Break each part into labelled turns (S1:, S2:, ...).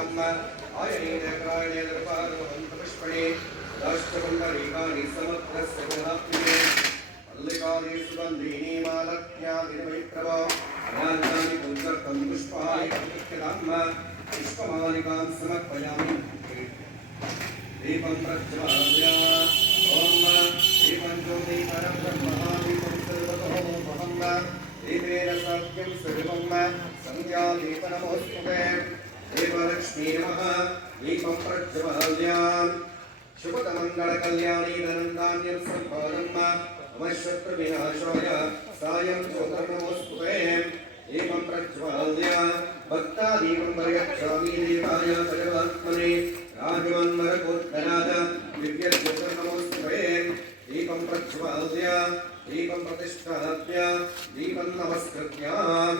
S1: काम आयने देवरायणे दर्पादवन्त पुष्पणे दाष्टकुण्डलीकानि समग्रस्य गुणात्मिने मल्लिकानि सुगन्धीनि मालत्यादिनमैत्रवा अनान्यानि पुंसर्तं पुष्पाणि प्रतिष्ठिताम् पुष्पमालिकां समर्पयामि दीपं प्रज्वाल्य ॐ दीपं ज्योति परब्रह्मः दीपं सर्वतोमुखं दीपेन सत्यं सर्वं सन्ध्यादीपनमोऽस्तुते देवलक्ष्मी नमः दीपं प्रज्वल्याम् शुभकमङ्गलकल्याणीनन्दान्यसम्पादम् अमशत्रुविनाशाय सायं चोदर्णोऽस्तुते दीपं प्रज्वाल्य भक्तादीपं प्रयच्छामि देवाय भगवात्मने राजवन्मरकोद्गणाद दिव्यचोदर्णोऽस्तुते दीपं प्रज्वाल्य दीपं प्रतिष्ठाप्य दीपं नमस्कृत्याम्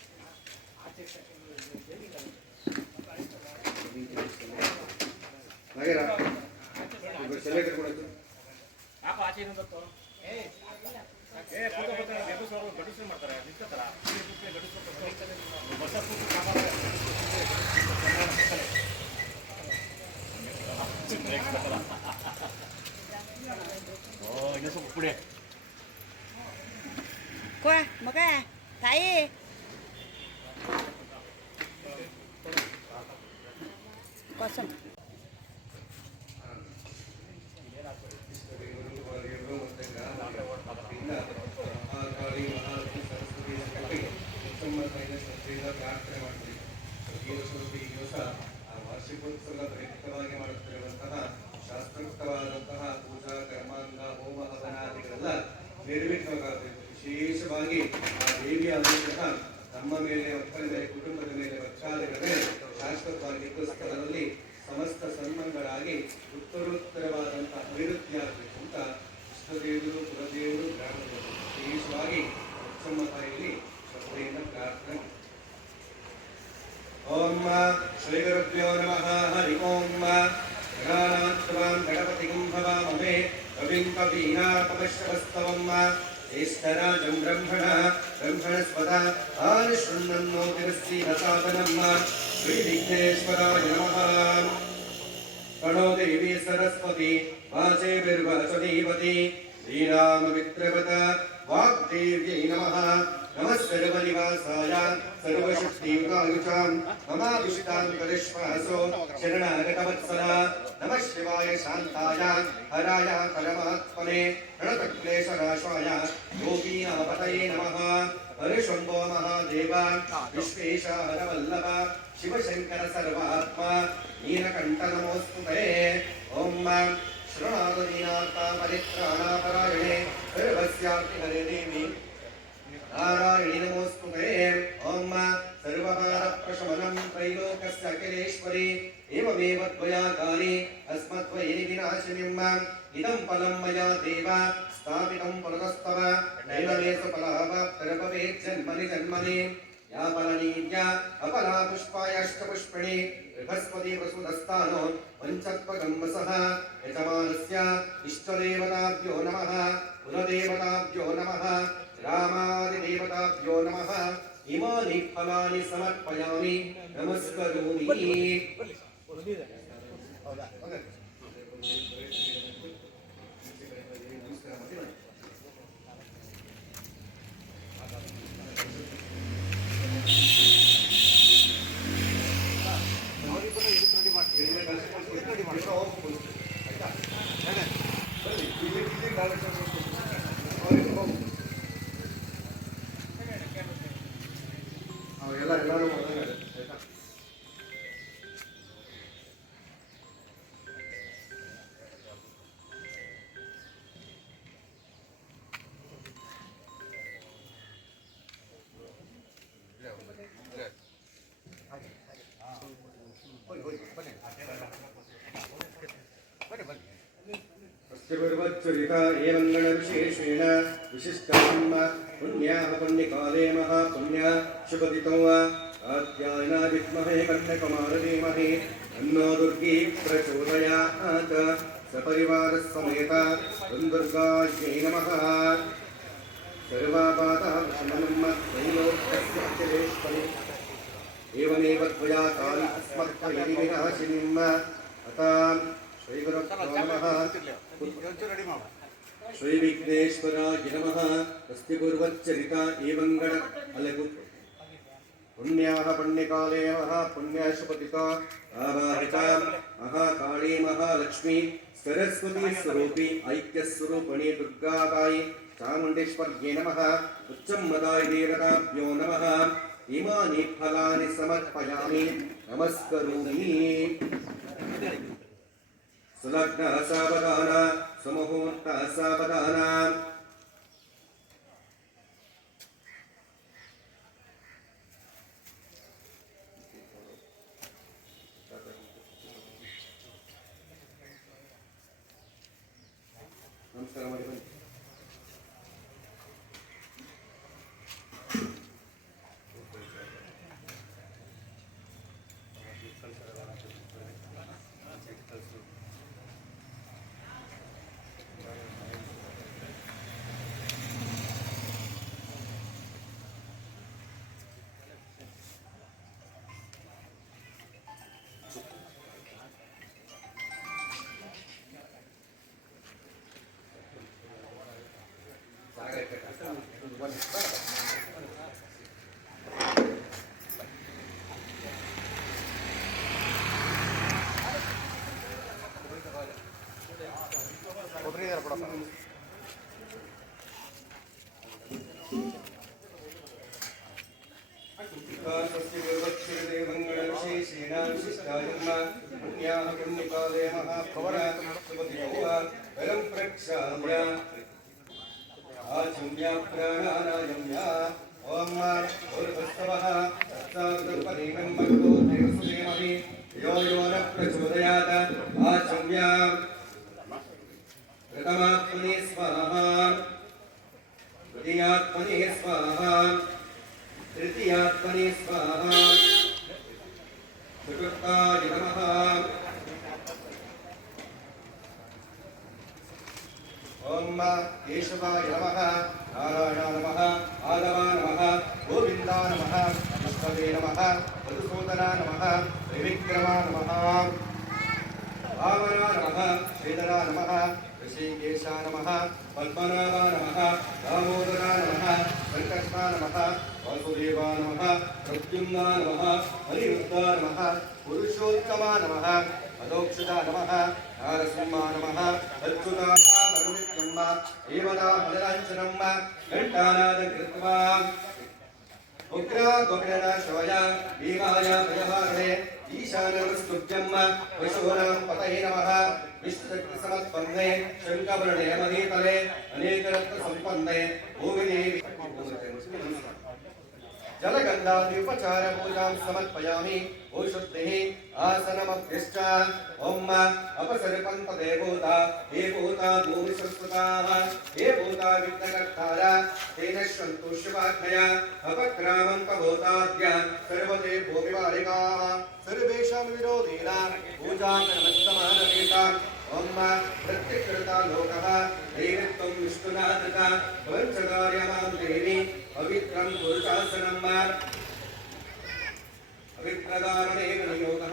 S1: ಸೆಲೆಕ್ಟ್ ಕೊಡೋದು
S2: ಯಾಕ ಆಚೆ ಏನು ಗೊತ್ತು ಏ ಏ ಫೋಟೋ ಬರ್ತಾರೆ ಗಡಿಸೋರು ಗಡಿಸು ಮಾಡ್ತಾರೆ ನಿಂತ್ಕೋತಾರ ಗಡಿಸು ಬಸ್ ಕೂತು ಕಾಪಾಡ ಓ ಇನ್ನೂ ಸ್ವಲ್ಪ ಪುಡಿ
S3: ಕೊಡ ಮಗ ತಾಯಿ కోసం
S1: ಅಷ್ಟದೇವರು ಕುಲದೇವರು ಗ್ರಾಮದೇವರು ಶ್ರೀಸ್ವಾಗಿ ನಮ್ಮ ತಾಯಿಯಲ್ಲಿ ಶ್ರದ್ಧೆಯಿಂದ ಪ್ರಾರ್ಥನೆ. ಓಂ ಶ್ರೀಗುರುಭ್ಯೋ ನಮಃ. ಹರಿ ಓಂ ಗಣಾನಾತ್ಮಾಂ ಗಣಪತಿಗಂ ಭವಾಮಹೇ ಕವಿಂ ಕವೀನಾಪಶ್ರವಸ್ತವಂ ಜ್ಯೇಷ್ಠರಾಜಂ ಬ್ರಹ್ಮಣ. ಬ್ರಹ್ಮಣಸ್ಪದ ಆನುಶೃಣ್ಣನ್ನೋ ತಿರಸ್ಸಿ ರಸಾತನಮ್ಮ ಶ್ರೀ ವಿಘ್ನೇಶ್ವರಾಯ ನಮಃ. ಪ್ರಣೋ ದೇವಿ ಸರಸ್ವತಿ. वाचे बिर्वचनीवती श्रीरामवित्रवत वाग्देव्यै नमः नमः सर्वनिवासाय सर्वशक्तियुगायुषाम् ममाभिष्टान् करिष्मासो शरणागतवत्सला नमः शिवाय शान्ताय हराय परमात्मने प्रणतक्लेशनाशाय योगीनापतये नमः हरिशम्भो महादेव विश्वेशाहरवल्लभ शिवशङ्कर सर्वात्मा नीलकण्ठ नमोऽस्तु ते ॐ शृणादीनाथा परित्राणापरायणे सर्वस्यापि हरे देवी नारायणि नमोऽस्तु ते ॐ सर्वभारप्रशमनं त्रैलोकस्य अखिलेश्वरी एवमेव त्वयाकारि अस्मद्वये विनाशिनिम् इदं फलं मया देव स्थापितं पुरतस्तव नैव फलाभाप्तरभवे जन्मनि जन्मनि या फलनीया अपला पुष्पायाष्टपुष्पिणि बृहस्पति वसुदस्तानो पञ्चत्वगम्बसः यजमानस्य इष्टदेवताभ्यो नमः कुलदेवताभ्यो नमः रामादिदेवताभ्यो नमः इमानि फलानि समर्पयामि नमस्करोमि Gracias. त्रिपुर्वत्सुरिता एवं गणविशेषेण विशिष्टाम् पुण्याः पुण्यकाले महापुण्या शुभदितो वा आद्यायना विद्महे कन्यकुमारधीमहि अन्नो दुर्गी प्रचोदयात् सपरिवारः समेता दुर्गायै नमः सर्वापातः प्रशमनं त्रैलोक्यस्य अखिलेश्वरि एवमेव त्वया कालि अस्मत्त्वयि विनाशिनीम् अताम् శ్రీ విఘ్నేశ్వరాయ నమ. అస్తి పూర్వచరిత ఏమంగళ అలగు. పుణ్యాహ పుణ్యకాళే మహా పుణ్యాశుపతిక ఆభారిత మహాకాళీ మహాలక్ష్మి. సరస్వతి స్వరూపి ఐక్యస్వరూపిణి దుర్గాదాయి. చాముండేశ్వర్యే నమ. ఉచ్చం మదాయ దేవతాభ్యో నమ. ఇమాని ఫలాని సమర్పయామి. నమస్కరోమి. Salakna Savadana ಕೊಡ್ರಿ ಯಾರು ಕೊಡಪ್ಪ प्रथमात्मने स्वाहा द्वितीयात्मने स्वाहा तृतीयात्मने स्वाहा चतुर्थाय नमः ॐ केशवाय नमः नारायणाय नमः आदवाय नमः गोविन्दाय नमः विष्णवे नमः मधुसूदनाय नमः त्रिविक्रमाय नमः వామనా నమ శ్రీధరా నమ ఋషికేశ నమ పద్మనాభ నమ దామోదర నమ వెంకటేశ నమ వాసుదేవ నమ ప్రద్యుమ్న నమ హరివృద్ధ నమ పురుషోత్తమ నమ అదోక్షిత నమ నారసింహ నమ అర్జునామ ఏమనా హరలాంఛనమ్మ ఉగ్రాగమరణ శవయ భీమాయ భయహారణే ఈశానమస్తుభ్యమ్మ పశూనాం పతయే నమః విష్ణుశక్తి సమత్పన్నే శంకరణ యమనీతలే అనేకరత్న సంపన్నే భూమిదేవి. जलगन्धाद्युपचार पूजां समर्पयामि। ओषुद्धिः आसनमभ्यश्च ॐ अपसर्पन्त देवूता हे भूता भूमिसंस्कृताः हे भूता विघ्नकर्तार। तेन शिवाज्ञया। अपक्रामं कभूताद्य सर्वते भूमिवारिकाः। सर्वेषां विरोधेन। पूजाकर्मस्तमानवेताम् ओम प्रत्यक्षता लोकः, दैवत्वं विष्णुनाथका पञ्चकार्यमां देवी, पवित्रं पुरुषासनं मा पवित्रकारणेन योगः।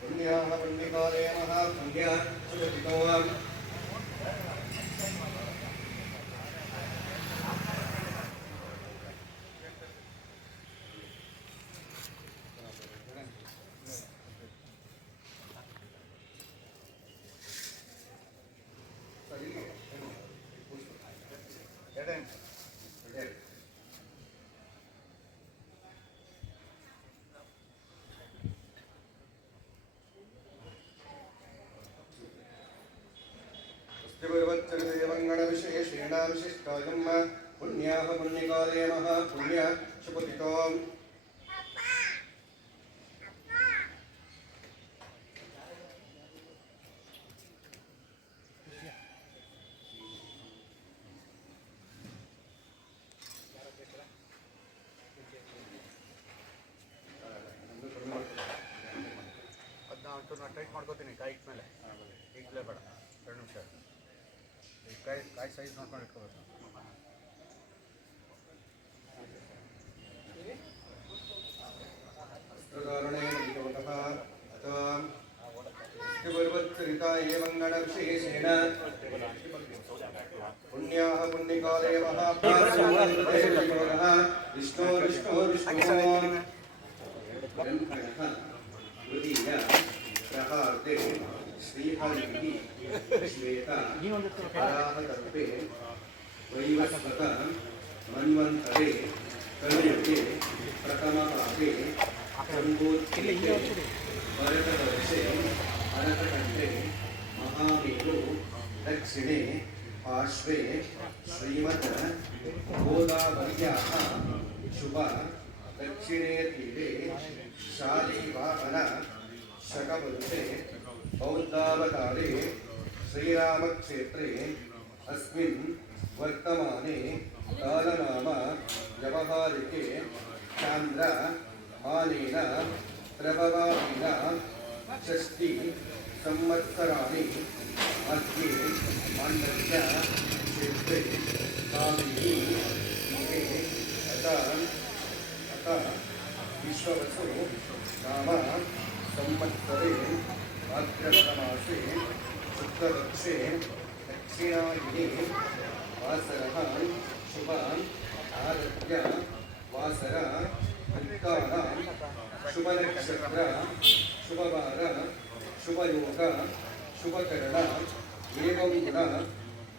S1: पुण्याः पुण्यकाले महापुण्या सुरचितवान्। सर्वदेवङ्गणविशेषेणाविशिष्टोऽयं पुण्याः पुण्यकाले नः पुण्य सुपुतितो ಅದನ್ನ
S4: ಒಂಚೂರು ನಾನು ಟೈಟ್ ಮಾಡ್ಕೋತೀನಿ ಟೈಟ್ ಮೇಲೆ ಈಗಲೇ ಬೇಡ ಎರಡು ನಿಮಿಷ ಕಾಯಿ ಕಾಯಿ ಸೈಜ್ ನೋಡ್ಕೊಂಡು ಇಟ್ಕೋಬೇಕು
S1: वस्त्रधारणेन विरोधः अथवा पूर्वत्सरिता एवं गणविशेषेण श्रीहरिः श्वेत पराहकल्पे वैवस्वत मन्वन्तरे कलियुगे प्रथमपादे सम्भूत्ये भरतवर्षे भरतकण्ठे महामेरु दक्षिणे पार्श्वे श्रीमत् गोदावर्याः शुभ दक्षिणे तीरे शालीवाहन शकपुरुषे बौद्धावतारे श्रीरामक्षेत्रे अस्मिन् वर्तमाने कालनाम व्यवहारिके चान्द्र मानेन प्रभवादीन षष्टि संवत्सराणि मध्ये माण्डव्य क्षेत्रे अत अत विश्ववसु नाम संवत्सरे भाद्रपदमासे शुक्लपक्षे दक्षिणायने वासरः शुभान् आरभ्य वासर अंकानां शुभनक्षत्र शुभवार शुभयोग शुभकरण एवं गुण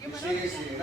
S1: विशेषेण